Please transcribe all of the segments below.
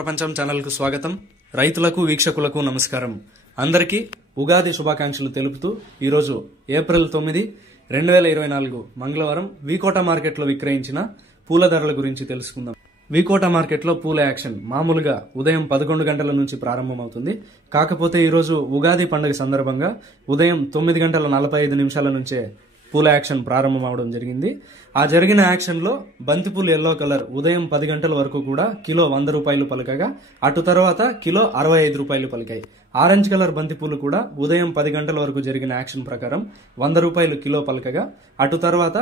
ప్రపంచం ఛానల్ కు స్వాగతం. రైతులకు వీక్షకులకు నమస్కారం. అందరికీ ఉగాది శుభాకాంక్షలు తెలుపుతూ ఈరోజు ఏప్రిల్ 9, 2024 మంగళవారం వీకోట మార్కెట్లో విక్రయించిన పూల ధరల గురించి తెలుసుకుందాం. వీకోట మార్కెట్లో పూల యాక్షన్ మామూలుగా ఉదయం 11 గంటల నుంచి ప్రారంభమవుతుంది. కాకపోతే ఈరోజు ఉగాది పండుగ సందర్భంగా ఉదయం 9 గంటల 45 నిమిషాల నుంచే పూల యాక్షన్ ప్రారంభం అవడం జరిగింది. ఆ జరిగిన యాక్షన్ లో బంతిపూలు ఎల్లో కలర్ ఉదయం 10 గంటల వరకు కూడా కిలో 100 రూపాయలు పలకగా అటు తర్వాత కిలో 65 రూపాయలు పలికాయి. ఆరెంజ్ కలర్ బంతిపూలు కూడా ఉదయం 10 గంటల వరకు జరిగిన యాక్షన్ ప్రకారం 100 రూపాయలు కిలో పలకగా అటు తర్వాత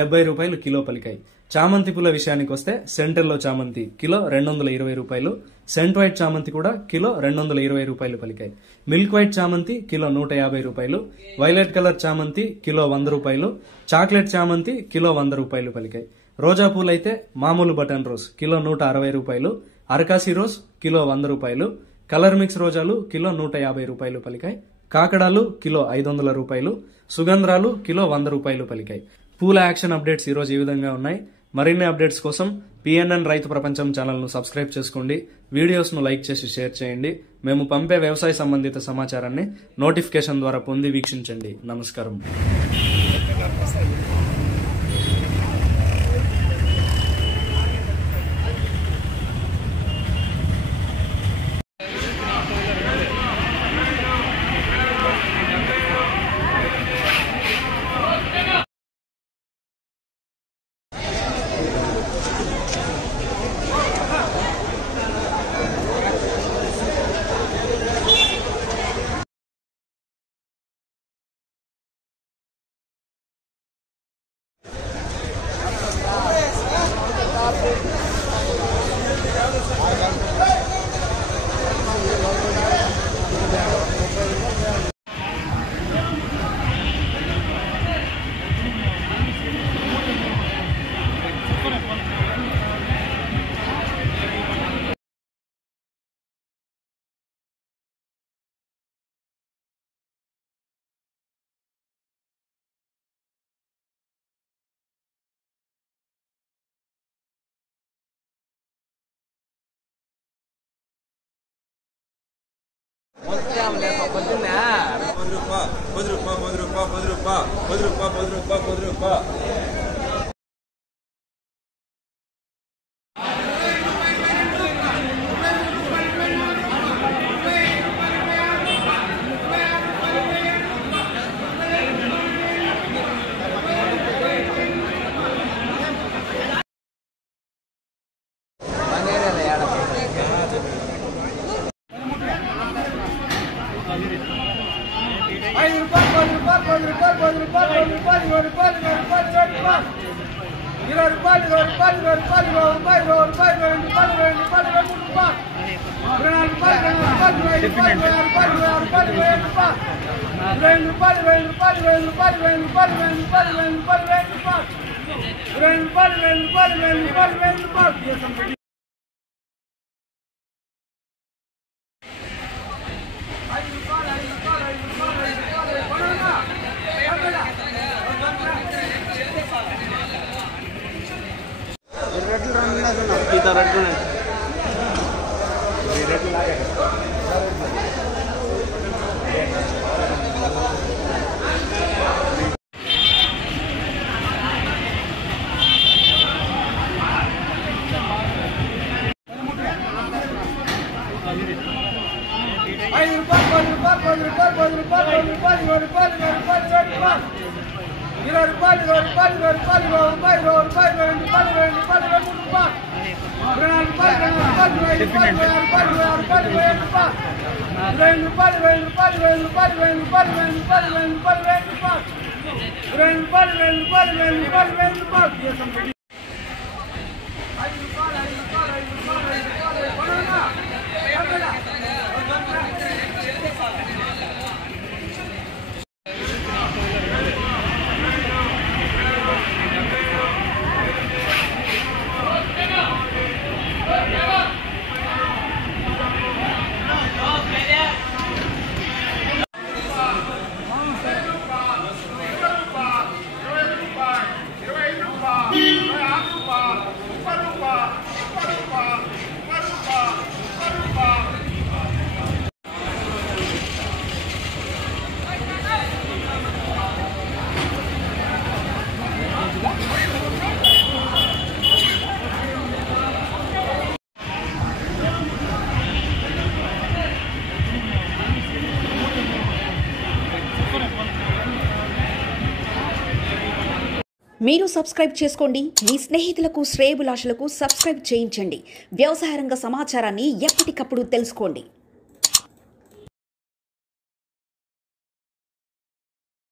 70 రూపాయలు కిలో పలికాయి. చామంతి పూల విషయానికి వస్తే సెంటెల్లో చామంతి కిలో 220 రూపాయలు, సెంట్ వైట్ చామంతి కూడా కిలో 220 రూపాయలు పలికాయి. మిల్క్ వైట్ చామంతి కిలో 150 రూపాయలు, వైలెట్ కలర్ చామంతి కిలో 100 రూపాయలు, చాక్లెట్ చామంతి కిలో 100 రూపాయలు పలికాయి. రోజా పూలు అయితే మామూలు బటన్ రోజ్ కిలో 160 రూపాయలు, అరకాసి రోజ్ కిలో 100 రూపాయలు, కలర్ మిక్స్ రోజాలు కిలో 150 రూపాయలు పలికాయి. కాకడాలు కిలో 500 రూపాయలు, సుగంధ్రాలు కిలో 100 రూపాయలు పలికాయి. పూల యాక్షన్ అప్డేట్స్ ఈ రోజు ఈ విధంగా ఉన్నాయి. మరిన్ని అప్డేట్స్ కోసం పిఎన్ఎన్ రైతు ప్రపంచం ఛానల్ ను సబ్స్క్రైబ్ చేసుకోండి. వీడియోస్ ను లైక్ చేసి షేర్ చేయండి. మేము పంపే వ్యవసాయ సంబంధిత సమాచారాన్ని నోటిఫికేషన్ ద్వారా పొంది వీక్షించండి. నమస్కారం. మీరు సబ్స్క్రైబ్ చేసుకోండి. మీ స్నేహితులకు శ్రేయోభిలాషులకు సబ్స్క్రైబ్ చేయించండి. వ్యవసాయ రంగ సమాచారాన్ని ఎప్పటికప్పుడు తెలుసుకోండి.